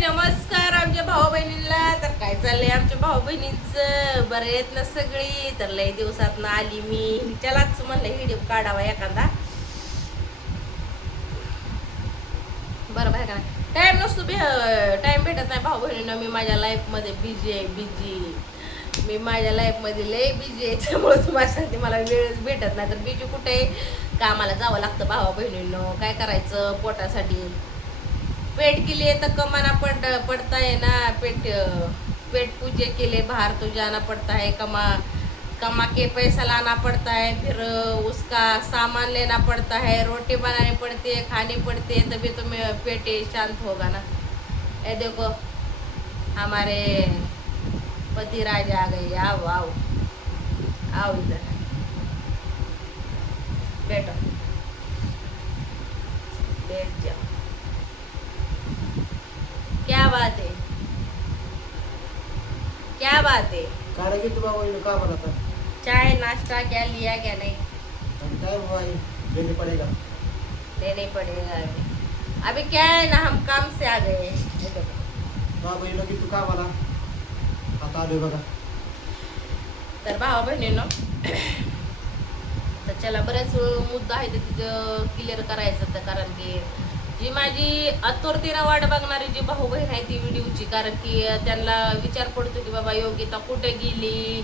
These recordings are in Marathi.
नमस्कार आमच्या भाऊ बहिणींना. तर काय चाललंय आमच्या भाऊ बहिणींचं? बरं आहेत ना सगळी? तर लय दिवसात आली मी, त्यालाच म्हणलं व्हिडिओ काढावा एखादा. बरं बाय का टाइम नसतो, टाइम भेटत नाही भाऊ बहिणींना. मी माझ्या लाईफ मध्ये बिझी आहे, मी माझ्या लाईफ मध्ये लय बिझी आहे, त्यामुळे तुम्हाला सांगते मला वेळच भेटत नाही. तर बिझी कुठे? कामाला जावं लागतं भावा बहिणींनो. काय करायचं पोटासाठी? पेट के लिए तो कमाना पड़ता है ना. पेट पूजे के लिए बाहर तो जाना पड़ता है, कमा के पैसा लाना पड़ता है, फिर उसका सामान लेना पड़ता है, रोटी बनानी पड़ती है, खानी पड़ती है, तभी तो पेट शांत होगा ना. ये देखो हमारे पति राज आ गए. आओ आओ आओ इधर बैठो, बैठ जाओ. क्या बात है, क्या बात है? काय की तू बाबा का बनता चाय नाश्ता क्या लिया क्या नहीं? काय भाई देने पड़ेगा. लेने पड़ेगा अभी क्या है ना, हम काम से आ गए हैं. ये देखो. बाबा येणं की तू का मला आता आलोय बघा. तर भावा बहिणींनो, तर चला बरेच मुद्दा आहे ते तिथं क्लिअर करायचं. तर कारण की जी माझी आतुरतेनं वाट बघणारी जी भाऊ बहीण आहे ती व्हिडिओची, कारण की त्यांना विचार पडतो की बाबा योगिता कुठे गेली,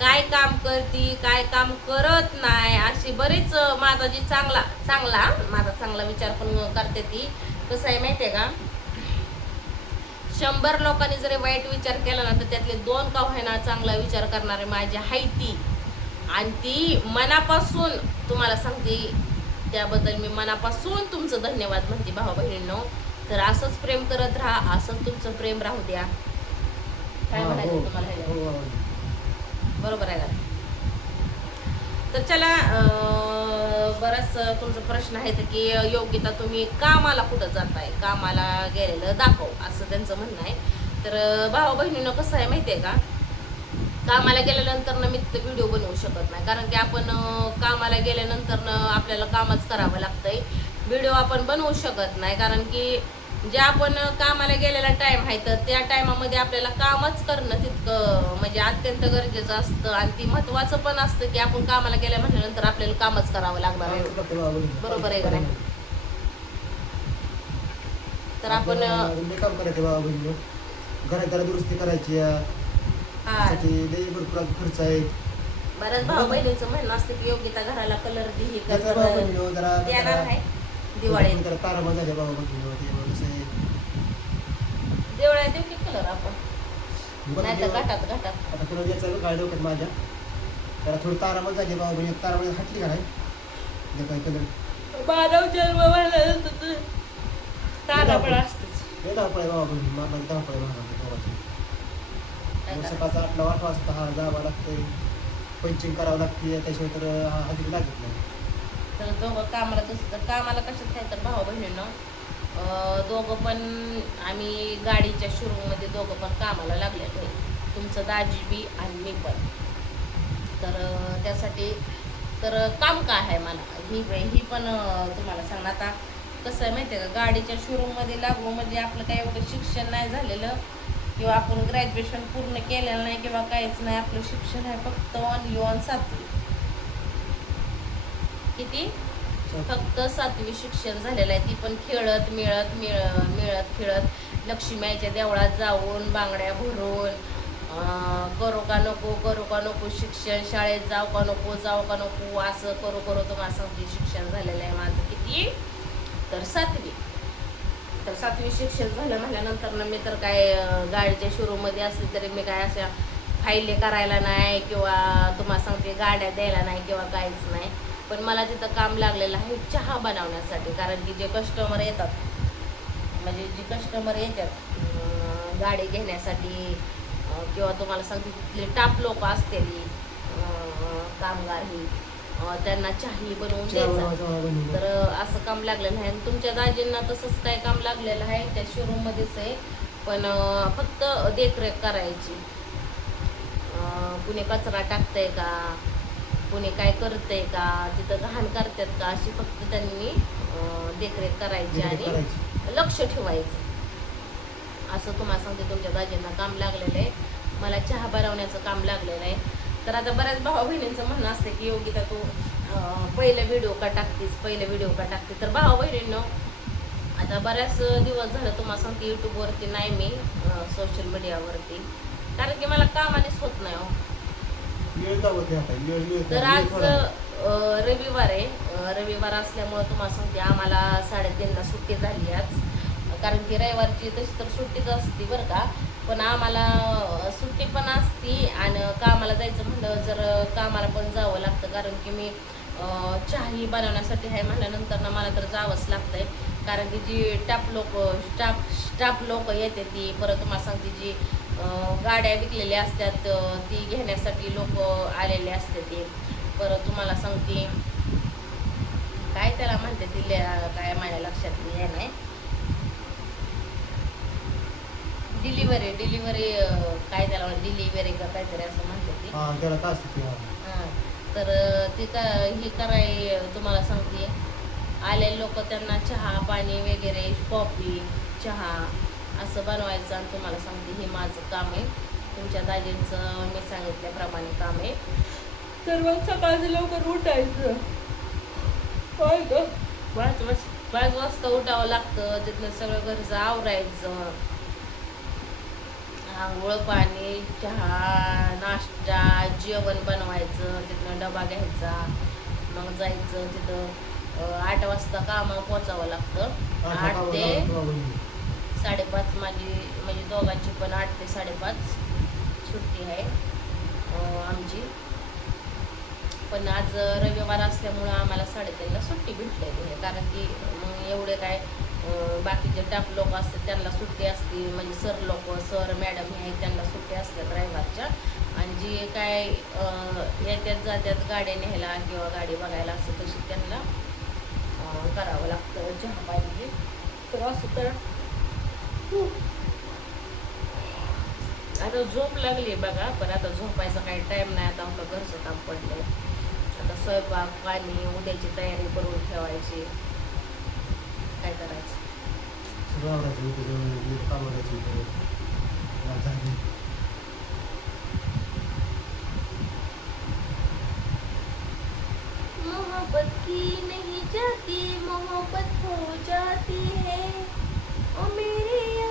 काय काम करती, काय काम करत नाही, अशी बरीच माझा जी माझा चांगला विचार पण करते ती. कसं आहे माहिती आहे का, 100 लोकांनी जरी वाईट विचार केला ना तर त्यातले 2 का होईना चांगला विचार करणारे माझी आहे ती. आणि ती मनापासून तुम्हाला सांगते, त्याबद्दल मी मनापासून तुमचं धन्यवाद म्हणते भावा बहिणींनो. तर असंच प्रेम करत राहा, असंच तुमचं प्रेम राहू द्या. काय म्हणायचं तुम्हाला? बरोबर आहे का? तर चला, बराच तुमचा प्रश्न आहे की योगिता तुम्ही कामाला कुठं जाताय, कामाला गेलेलं दाखव, असं त्यांचं म्हणणं आहे. तर भावा बहिणींनो, कसं आहे माहिती आहे का, कामाला गेल्यानंतर ना मी व्हिडिओ बनवू शकत नाही, कारण की आपण कामाला गेल्यानंतर आपल्याला कामच करावं लागतंय. व्हिडिओ आपण बनवू शकत नाही, कारण की जे आपण कामाला गेलेला टाईम आहे तर त्या टायमामध्ये आपल्याला कामच करणं तितकं म्हणजे अत्यंत गरजेचं असतं. आणि ती महत्त्वाचं पण असतं की आपण कामाला गेल्या म्हटल्यानंतर आपल्याला कामच करावं लागणार आहे. बरोबर आहे का नाही? तर आपण काम करायचं बाबा बहिणी, घरात जरा दुरुस्ती करायची, भरपूर खर्च आहे. बऱ्याच भाऊ बहिणींचं म्हणणं असतं की योगिता घराला कलर दे, देणार आहे दिवाळी. तारामा झाले बाबा बहिणी, देवळ्या देऊ की कलर आपण, नाही तर घाटात आता तुला द्यायचं काय डोक्यात माझ्या, त्याला थोडी तारामा झाली बाबा बहिणी. तारामध्ये हटली का नाही काय कलर 12 जन्म म्हणलं तारा पण असतेच. धावपळ आहे बाबा बहिणी, मला धावपळ आहे. सकाळचा 8 वाजता जावं लागतंय, पंचिंग करावं लागते, त्याशिवाय तर हजेरी लागत नाही. तर दोघं कामाला कशात आहे तर भाऊ बहिणींनो, दोघं पण आम्ही गाडीच्या शोरूममध्ये दोघं पण कामाला लागलेलो आहे. तुमचं दाजी बी आणि मी पण. तर त्यासाठी तर काम काय आहे मला ही पण तुम्हाला सांगणार. आता कसं आहे माहिती आहे का, गाडीच्या शोरूममध्ये लागलो म्हणजे आपलं काही एवढं शिक्षण नाही झालेलं, किंवा आपण ग्रॅज्युएशन पूर्ण केलेलं नाही किंवा काहीच नाही. आपलं शिक्षण आहे फक्त 7वी. किती? फक्त 7वी शिक्षण झालेलं आहे. ती पण खेळत लक्ष्मीच्या देवळात जाऊन बांगड्या भरून करू का नको शिक्षण, शाळेत जाऊ का नको असं करू तुम्हाला सांगते शिक्षण झालेलं आहे माझं. किती? तर 7वी. तर 7वी शिक्षण झालं म्हटल्यानंतर ना मी तर काय गाडीच्या शोरूममध्ये असली तरी मी काय अशा फाईले करायला नाही किंवा तुम्हाला सांगते गाड्या द्यायला नाही किंवा काहीच नाही. पण मला तिथं काम लागलेलं आहे चहा बनवण्यासाठी, कारण की जे कस्टमर येतात गाडी घेण्यासाठी किंवा तुम्हाला सांगते तिथले टाप लोक असतील कामगार ही, त्यांना चहा बनवून द्यायचा. तर असं काम लागलेलं आहे. तुमच्या दाजींना तसंच काय काम लागलेलं आहे, त्या शोरूममध्येच आहे, पण फक्त देखरेख करायची. कुणी कचरा टाकतंय का, कुणी काय करतंय का, तिथं घाण करतात का, अशी फक्त त्यांनी देखरेख करायची आणि लक्ष ठेवायचं. असं तुम्हाला सांगते तुमच्या दाजींना काम लागलेलं आहे. मला चहा बनवण्याचं काम लागलेलं आहे. तर आता बऱ्याच भावा बहिणींचं म्हणणं असते की योगिता तू पहिलं व्हिडिओ का टाकते. तर भावा बहिणींनो, आता बऱ्याच दिवस झालं तुम्हाला सांगते यूट्यूबवरती नाही मी, सोशल मीडियावरती, कारण की मला कामानेच होत नाही हो. तर आज रविवार आहे. रविवार असल्यामुळं तुम्हाला सांगते आम्हाला 3:30ला सुट्टी झाली आज, कारण की रविवारची तशी तर सुट्टीच असते बरं का, पण आम्हाला सुट्टी पण असती आणि कामाला जायचं म्हणलं जर कामाला पण जावं लागतं, कारण की मी चहाही बनवण्यासाठी आहे म्हणल्यानंतर ना मला तर जावंच लागतं आहे. कारण की जी स्टाफ लोक येते ती, परत तुम्हाला सांगते जी गाड्या विकलेल्या असतात ती घेण्यासाठी लोक आलेले असते ते, परत तुम्हाला सांगते काय त्याला म्हणते ती काय माझ्या लक्षात नाही, डिलिव्हरी काय त्याला डिलिव्हरी का काहीतरी असं म्हणते ती. हां, तर ती ही कराय तुम्हाला सांगते आलेले लोक त्यांना चहा पाणी वगैरे, कॉफी चहा असं बनवायचं आणि तुम्हाला सांगते हे माझं काम आहे. तुमच्या दाजींचं मी सांगितल्याप्रमाणे काम आहे. तर मग सकाळचं लवकर उठायचं, 5 वाजता उठावं लागतं. तिथनं सगळं घरचं आवरायचं, आंघोळ पाणी चहा नाश्ता जेवण बनवायचं, तिथनं डबा घ्यायचा, मग जायचं तिथं 8 वाजता कामावर पोचावं लागतं. 8 ते 5:30 माझी म्हणजे दोघांची पण 8 ते 5:30 सुट्टी आहे आमची. पण आज रविवार असल्यामुळं आम्हाला 3:30ला सुट्टी भेटलेली आहे, कारण की मग एवढे काय बाकीचे स्टाफ लोक असतात त्यांना सुट्टी असते, म्हणजे सर मॅडम हे आहेत त्यांना सुट्टी असतात रविवारच्या, आणि जी काय येत्यात जात्यात गाड्या न्यायला किंवा गाडी बघायला असतं तशी त्यांना करावं लागतं चहा पाहिजे. तर असं तर आता झोप लागली बघा, पण आता झोपायचा काही टाईम नाही. आता आपलं घरचं काम पडलं, आता स्वयंपाक पाणी उद्याची तयारी करून ठेवायची, काय करायचं. मोहब्बत की नहीं जाती मोहब्बत हो जाती है ओ मेरे यार.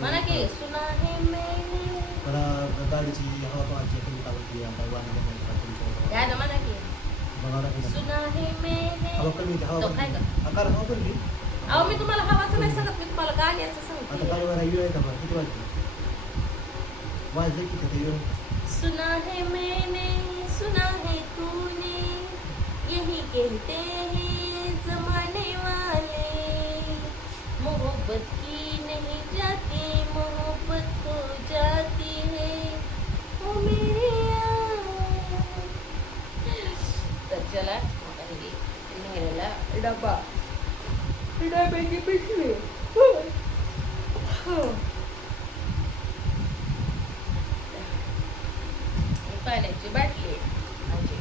म्हणा की सुना है मैंने. मला गाडीची हवा पाहायची कमी काढून गाणं म्हणा की सुना है मैंने. हवा कमी तो काय का? आकार हवा कमी. अहो मी तुम्हाला हवाचं नाही सांगत, मी तुम्हाला गाण्याचं आता सांगते. गाडीवर येऊ आहे का बरं, किती वाजले वाजले किती ते येऊ. सुना है मैंने सुना है तूने यही कहते हैं जमाने वाले, मोहब्बत की नहीं जाती मोहब्बत हो जाती है ओ मेरे यार. तर चला आता ही नेहरेला डब्याची पिशवी पाण्याची बाटली माझी,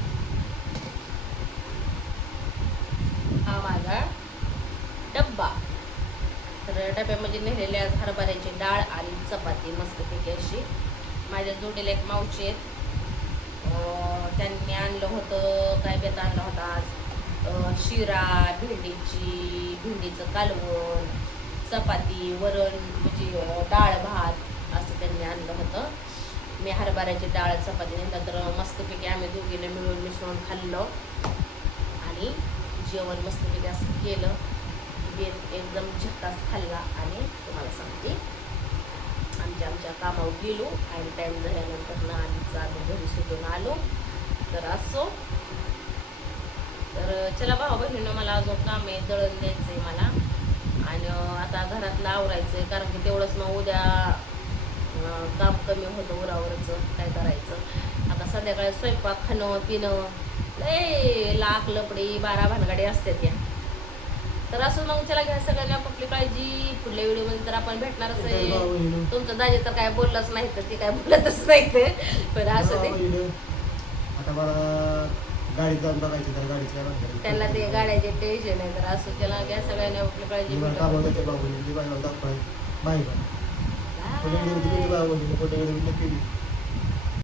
हा माझा डब्बा. तर डब्यामध्ये नेलेल्या हरभऱ्याची डाळ आणि चपाती मस्तपैकी अशी. माझ्या जोडीला एक मावशी आहेत, त्यांनी आणलं होतं काय बेत आणलं होतं आज, शिरा भेंडीचं कालवण, चपाती वरण म्हणजे डाळ भात असं त्यांनी आणलं होतं. मी हरभऱ्याची डाळ चपाती नंतर मस्तपैकी आम्ही दोघीने मिळून मिसळून खाल्लं आणि जेवण मस्तपैकी असं केलं. बेत एकदम झक्कास खाल्ला आणि तुम्हाला सांगते आमच्या कामावर गेलो आणि टाईम झाल्यानंतर ना आम्ही घरी सुटून आलो. तर असो, तर चला भाऊ बहिणीनं मला अजून काम आहे, दळण द्यायचं आहे मला, आणि आता घरातलं आवरायचं आहे, कारण की तेवढंच मग उद्या काम कमी होतं उरावरचं, काय करायचं. आता संध्याकाळी स्वयंपाक खाणं पिणं लय लाख लपडी 12 भानगाडी असते त्या. तर असं मग चला घ्या सगळ्यांनी आपापली काळजी. पुढल्या व्हिडिओमध्ये तर आपण भेटणारच आहे. तुमचं दाजी तर काय बोललंच नाही, तर ते काय बोलतच नाही ते, पण असं ते आता मला गाडीत जाऊन बघायचं तर गाडीचं काय म्हणतात त्यांना ते गाड्याचे टेन्शन आहे तर असं त्याला घ्या सगळ्यांनी आपली काळजी मला घ्या. कामावर त्याच्या बाबूने बाई दाखवाय बाई पण कोणी बाबूने कोणी केली